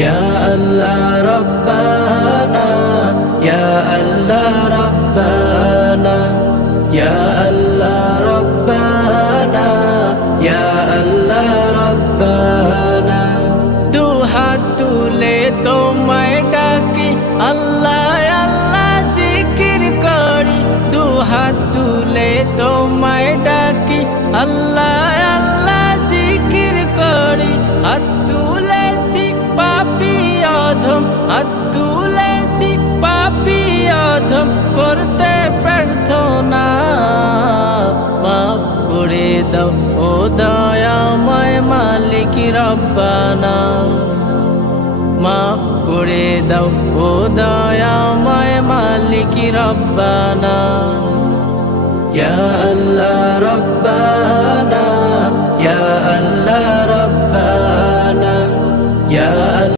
ইয়া আল্লাহ রব্বানা ইয়া আল্লাহ রব্বানা ইয়া আল্লাহ রব্বানা ইয়া আল্লাহ রব্বানা। দুহাত তুলে তোমায় ডাকি আল্লাহ আল্লাহ জিকির করি, দুহাত তুলে তোমায় ডাকি আল্লাহ আল্লাহ জিকির করি। হাত তুলেছি পাপী অধম, হাত তুলেছি পাপী অধম, করতে প্রার্থনা মাফ করে দাও ও দয়াময় মালিক রব্বানা, মাফ করে দাও ও দয়াময় মালিক রব্বানা। ইয়া আল্লাহ রব্বানা ইয়া আল্লাহ